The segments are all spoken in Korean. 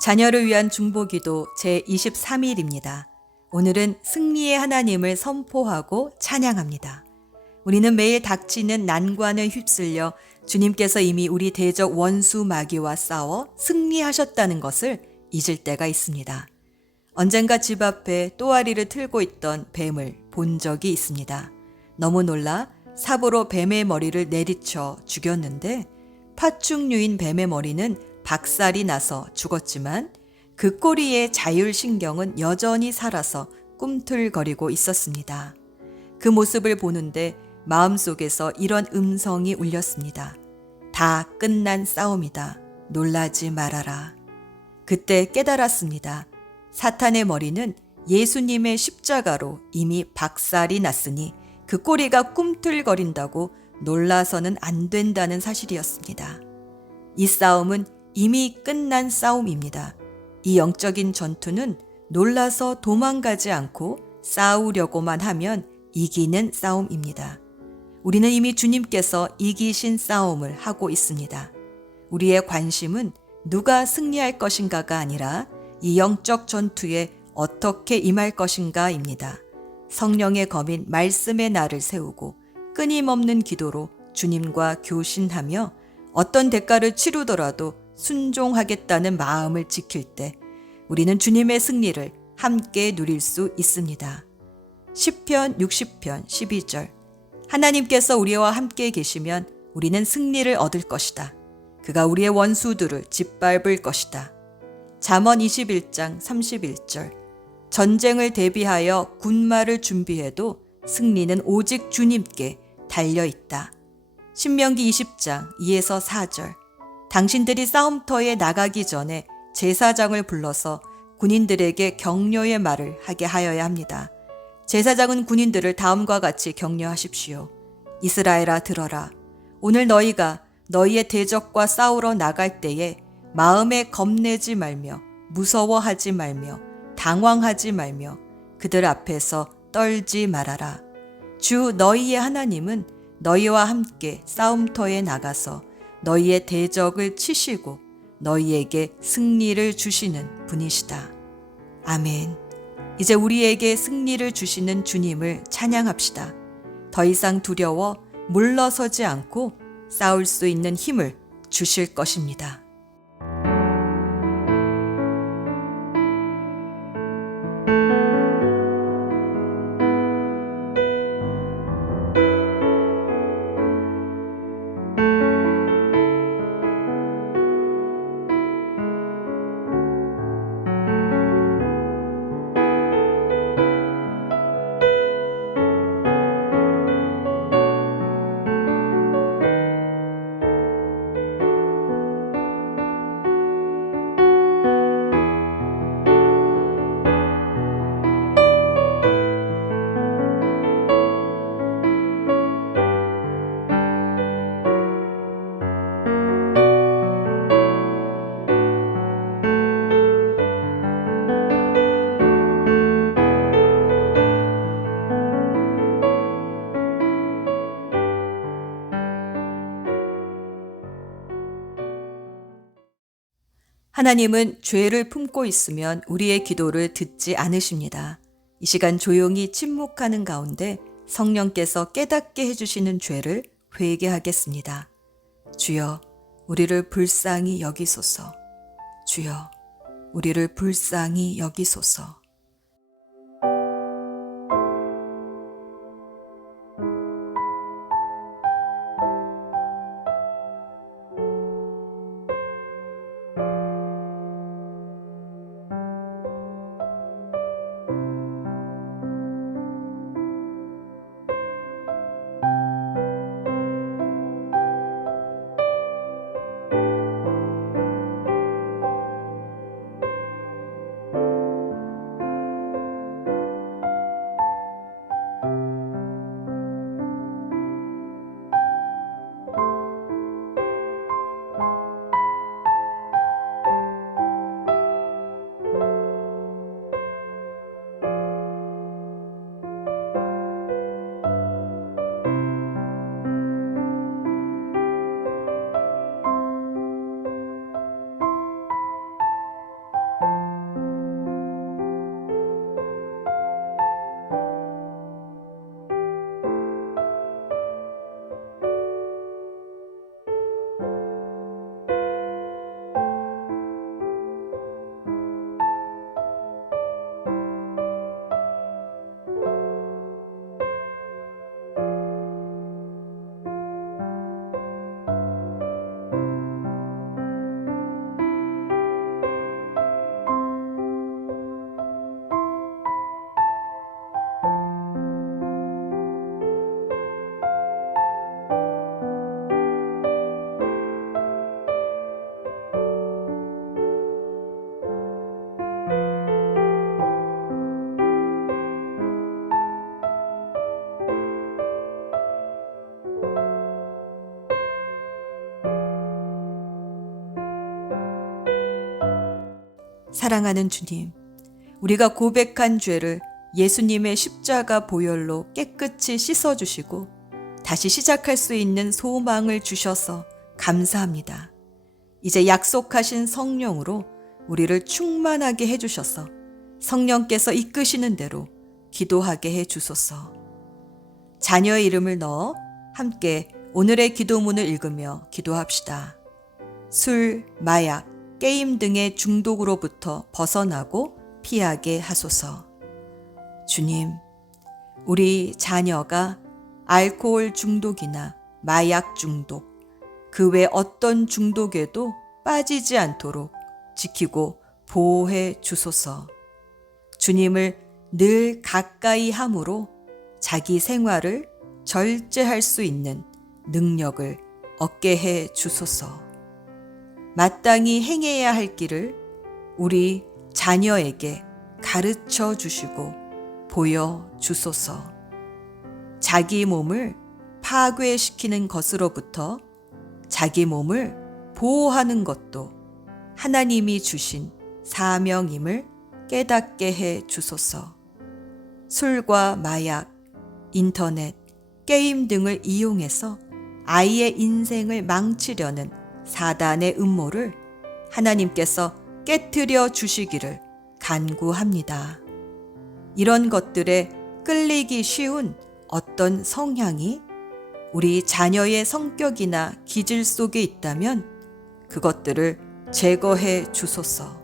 자녀를 위한 중보기도 제23일입니다. 오늘은 승리의 하나님을 선포하고 찬양합니다. 우리는 매일 닥치는 난관을 휩쓸려 주님께서 이미 우리 대적 원수 마귀와 싸워 승리하셨다는 것을 잊을 때가 있습니다. 언젠가 집 앞에 또아리를 틀고 있던 뱀을 본 적이 있습니다. 너무 놀라 삽으로 뱀의 머리를 내리쳐 죽였는데 파충류인 뱀의 머리는 박살이 나서 죽었지만 그 꼬리의 자율신경은 여전히 살아서 꿈틀거리고 있었습니다. 그 모습을 보는데 마음속에서 이런 음성이 울렸습니다. 다 끝난 싸움이다. 놀라지 말아라. 그때 깨달았습니다. 사탄의 머리는 예수님의 십자가로 이미 박살이 났으니 그 꼬리가 꿈틀거린다고 놀라서는 안 된다는 사실이었습니다. 이 싸움은 이미 끝난 싸움입니다. 이 영적인 전투는 놀라서 도망가지 않고 싸우려고만 하면 이기는 싸움입니다. 우리는 이미 주님께서 이기신 싸움을 하고 있습니다. 우리의 관심은 누가 승리할 것인가가 아니라 이 영적 전투에 어떻게 임할 것인가입니다. 성령의 검인 말씀의 날을 세우고 끊임없는 기도로 주님과 교신하며 어떤 대가를 치르더라도 순종하겠다는 마음을 지킬 때 우리는 주님의 승리를 함께 누릴 수 있습니다. 시편 60편 12절 하나님께서 우리와 함께 계시면 우리는 승리를 얻을 것이다. 그가 우리의 원수들을 짓밟을 것이다. 잠언 21장 31절 전쟁을 대비하여 군마를 준비해도 승리는 오직 주님께 달려있다. 신명기 20장 2에서 4절 당신들이 싸움터에 나가기 전에 제사장을 불러서 군인들에게 격려의 말을 하게 하여야 합니다. 제사장은 군인들을 다음과 같이 격려하십시오. 이스라엘아 들어라. 오늘 너희가 너희의 대적과 싸우러 나갈 때에 마음에 겁내지 말며 무서워하지 말며 당황하지 말며 그들 앞에서 떨지 말아라. 주 너희의 하나님은 너희와 함께 싸움터에 나가서 너희의 대적을 치시고 너희에게 승리를 주시는 분이시다. 아멘. 이제 우리에게 승리를 주시는 주님을 찬양합시다. 더 이상 두려워 물러서지 않고 싸울 수 있는 힘을 주실 것입니다. 하나님은 죄를 품고 있으면 우리의 기도를 듣지 않으십니다. 이 시간 조용히 침묵하는 가운데 성령께서 깨닫게 해주시는 죄를 회개하겠습니다. 주여, 우리를 불쌍히 여기소서. 주여, 우리를 불쌍히 여기소서. 사랑하는 주님, 우리가 고백한 죄를 예수님의 십자가 보혈로 깨끗이 씻어주시고 다시 시작할 수 있는 소망을 주셔서 감사합니다. 이제 약속하신 성령으로 우리를 충만하게 해주셔서 성령께서 이끄시는 대로 기도하게 해주소서. 자녀의 이름을 넣어 함께 오늘의 기도문을 읽으며 기도합시다. 술, 마약, 게임 등의 중독으로부터 벗어나고 피하게 하소서. 주님, 우리 자녀가 알코올 중독이나 마약 중독, 그 외 어떤 중독에도 빠지지 않도록 지키고 보호해 주소서. 주님을 늘 가까이 함으로 자기 생활을 절제할 수 있는 능력을 얻게 해 주소서. 마땅히 행해야 할 길을 우리 자녀에게 가르쳐 주시고 보여 주소서. 자기 몸을 파괴시키는 것으로부터 자기 몸을 보호하는 것도 하나님이 주신 사명임을 깨닫게 해 주소서. 술과 마약, 인터넷, 게임 등을 이용해서 아이의 인생을 망치려는 사단의 음모를 하나님께서 깨트려 주시기를 간구합니다. 이런 것들에 끌리기 쉬운 어떤 성향이 우리 자녀의 성격이나 기질 속에 있다면 그것들을 제거해 주소서.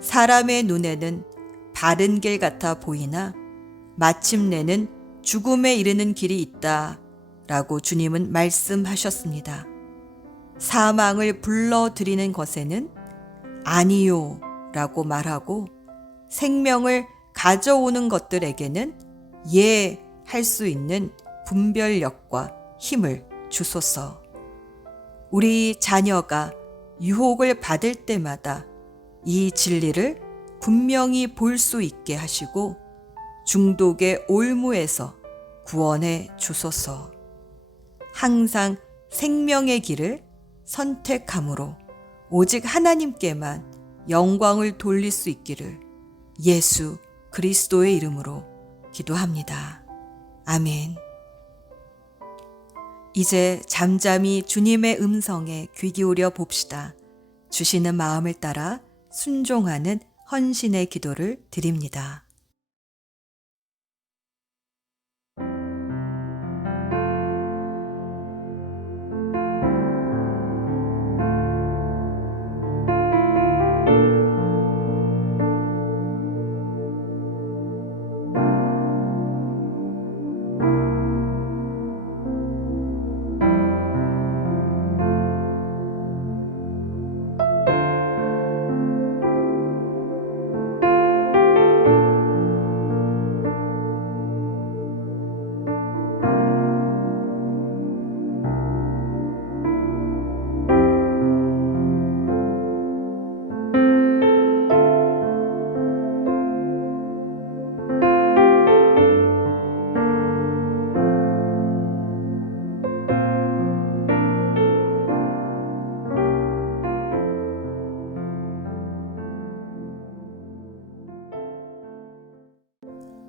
사람의 눈에는 바른 길 같아 보이나 마침내는 죽음에 이르는 길이 있다 라고 주님은 말씀하셨습니다. 사망을 불러들이는 것에는 아니요 라고 말하고 생명을 가져오는 것들에게는 예 할 수 있는 분별력과 힘을 주소서. 우리 자녀가 유혹을 받을 때마다 이 진리를 분명히 볼 수 있게 하시고 중독의 올무에서 구원해 주소서. 항상 생명의 길을 선택함으로 오직 하나님께만 영광을 돌릴 수 있기를 예수 그리스도의 이름으로 기도합니다. 아멘. 이제 잠잠히 주님의 음성에 귀 기울여 봅시다. 주시는 마음을 따라 순종하는 헌신의 기도를 드립니다.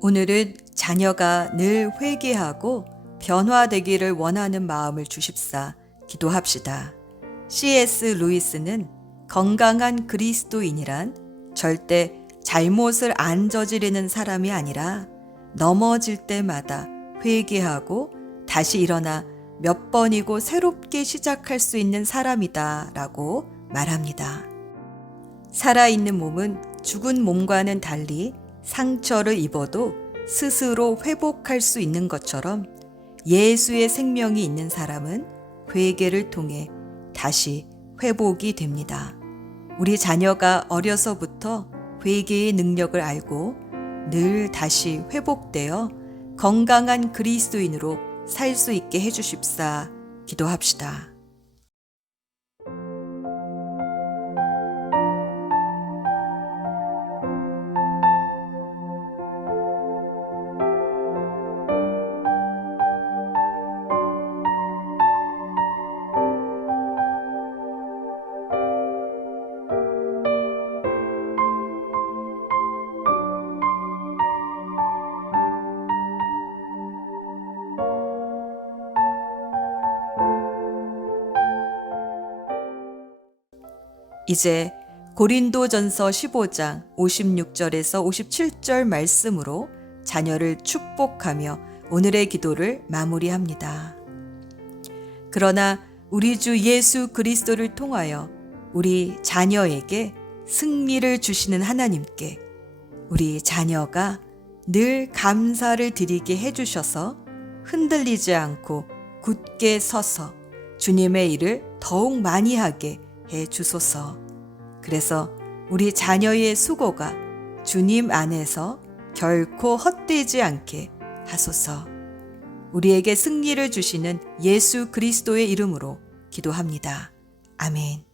오늘은 자녀가 늘 회개하고 변화되기를 원하는 마음을 주십사 기도합시다. C.S. 루이스는 건강한 그리스도인이란 절대 잘못을 안 저지르는 사람이 아니라 넘어질 때마다 회개하고 다시 일어나 몇 번이고 새롭게 시작할 수 있는 사람이다 라고 말합니다. 살아있는 몸은 죽은 몸과는 달리 상처를 입어도 스스로 회복할 수 있는 것처럼 예수의 생명이 있는 사람은 회개를 통해 다시 회복이 됩니다. 우리 자녀가 어려서부터 회개의 능력을 알고 늘 다시 회복되어 건강한 그리스도인으로 살 수 있게 해주십사 기도합시다. 이제 고린도전서 15장 56절에서 57절 말씀으로 자녀를 축복하며 오늘의 기도를 마무리합니다. 그러나 우리 주 예수 그리스도를 통하여 우리 자녀에게 승리를 주시는 하나님께 우리 자녀가 늘 감사를 드리게 해주셔서 흔들리지 않고 굳게 서서 주님의 일을 더욱 많이 하게 해 주소서. 그래서 우리 자녀의 수고가 주님 안에서 결코 헛되지 않게 하소서. 우리에게 승리를 주시는 예수 그리스도의 이름으로 기도합니다. 아멘.